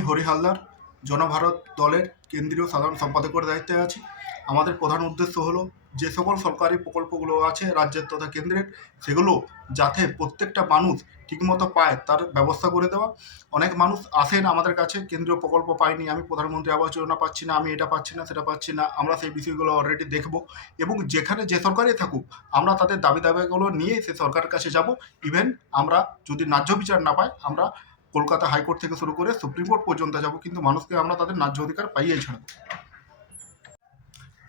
হরি হালদার, জনভারত দলের কেন্দ্রীয় সাধারণ সম্পাদকের দায়িত্বে আছি। আমাদের প্রধান উদ্দেশ্য হলো যে সকল সরকারি প্রকল্পগুলো আছে রাজ্যের তথা কেন্দ্রের, সেগুলো যাতে প্রত্যেকটা মানুষ ঠিকমতো পায় তার ব্যবস্থা করে দেওয়া। অনেক মানুষ আসেন আমাদের কাছে, কেন্দ্রীয় প্রকল্প পাইনি আমি প্রধানমন্ত্রী আবাস যোজনা পাচ্ছি না, আমি এটা পাচ্ছি না, সেটা পাচ্ছি না, আমরা সেই বিষয়গুলো অলরেডি দেখব। এবং যেখানে যে সরকারই থাকুক, আমরা তাদের দাবি দাবিগুলো নিয়ে সে সরকারের কাছে যাব। ইভেন আমরা যদি ন্যায্য বিচার না পাই, আমরা কলকাতা হাইকোর্ট থেকে শুরু করে সুপ্রিম কোর্ট পর্যন্ত যাব, কিন্তু মানুষকে আমরা তাদের ন্যায্য অধিকার পাইয়েই ছাড়ব।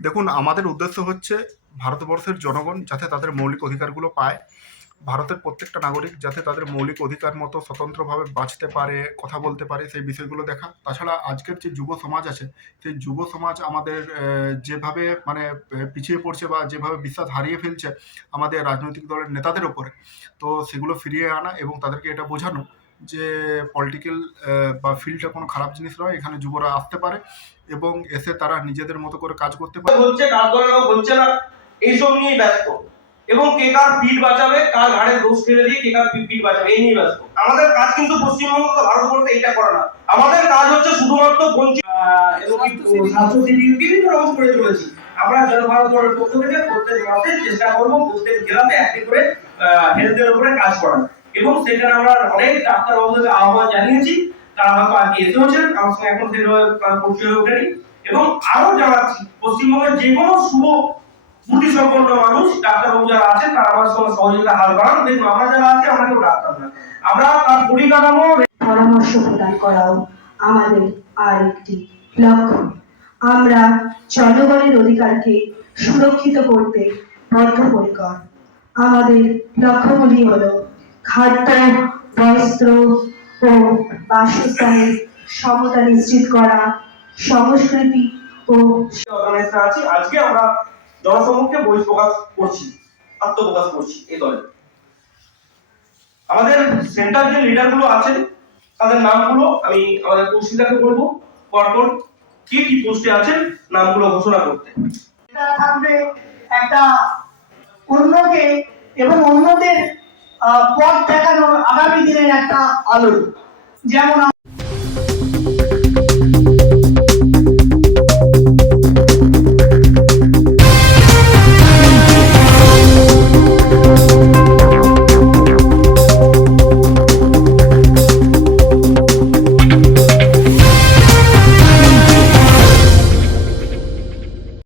দেখুন, আমাদের উদ্দেশ্য হচ্ছে ভারতবর্ষের জনগণ যাতে তাদের মৌলিক অধিকারগুলো পায়, ভারতের প্রত্যেকটা নাগরিক যাতে তাদের মৌলিক অধিকার মতো স্বতন্ত্রভাবে বাঁচতে পারে, কথা বলতে পারে, সেই বিষয়গুলো দেখা। তাছাড়া আজকের যে যুব সমাজ আছে, সেই যুব সমাজ আমাদের যেভাবে মানে পিছিয়ে পড়ছে বা যেভাবে বিশ্বাস হারিয়ে ফেলছে আমাদের রাজনৈতিক দলের নেতাদের ওপরে তো সেগুলো ফিরিয়ে আনা এবং তাদেরকে এটা বোঝানো যে পলিটিক্যাল বা ফিল্ডটা কোনো খারাপ জিনিস নয় এখানে যুবরা আসতে পারে এবং এসে তারা নিজেদের মতো করে কাজ করতে পারে। হচ্ছে কাজ করানো হচ্ছে না এইসব নিয়ে ব্যস্ত। এবং কে কার পিঠ বাঁচাবে কার ঘাড়ে দোষ ফেলে দিয়ে কে কার পিঠ বাঁচাবে এই নিয়ে ব্যস্ত। আমাদের কাজ কিন্তু পশ্চিমবঙ্গ তো ভারতবর্ষে এইটা করে না। আমাদের কাজ হচ্ছে শুধুমাত্র বঞ্চিত বিভিন্ন রকম করে চলেছি। আমরা জনভারত পক্ষ থেকে প্রত্যেক মাসে চেষ্টা করব প্রত্যেক জেলাতে একটি করে হেলথের উপরে কাজ করার। এবং সেখানে আমরা অনেক ডাক্তার বাবুদেরকে আহ্বান জানিয়েছি। তারা হয়তো আগে এসেওছেন আমার সঙ্গে এখন সেভাবে পরিচয় হয়ে ওঠেনি। এবং আরও জানাচ্ছি, পশ্চিমবঙ্গের যে কোনো শুভ বুদ্ধি সম্পন্ন মানুষ, ডাক্তারবাবু যারা আছেন, তারা আমার সঙ্গে সহযোগিতা হাল বাড়ান। দেখুন, আমরা যারা আছি, আমরা কেউ ডাক্তার না। আমরা তার পরিকাঠামো পরামর্শ প্রদান করাও আমাদের আরেকটি লক্ষ্য। আমরা জনগণের অধিকারকে সুরক্ষিত করতে বদ্ধপরিকর। আমাদের লক্ষ্যগুলি হল খাদ্য বস্ত্র ও বাসস্থানের সমতা নিশ্চিত করা সংস্কৃতি ও আছি। আজকে আমরা জনসমক্ষে বহিঃপ্রকাশ করছি আত্মপ্রকাশ করছি এই দলে। আমাদের সেন্টার যে লিডারগুলো আছেন তাদের নামগুলো আমি আমাদের পুষ্টিদাকে বলব। পরপর কে কি পোস্টে আছেন নামগুলো ঘোষণা করতে। থাকবে একটা অন্যকে এবং অন্যদের পথ দেখানোর আগামী দিনের একটা আলো। যেমন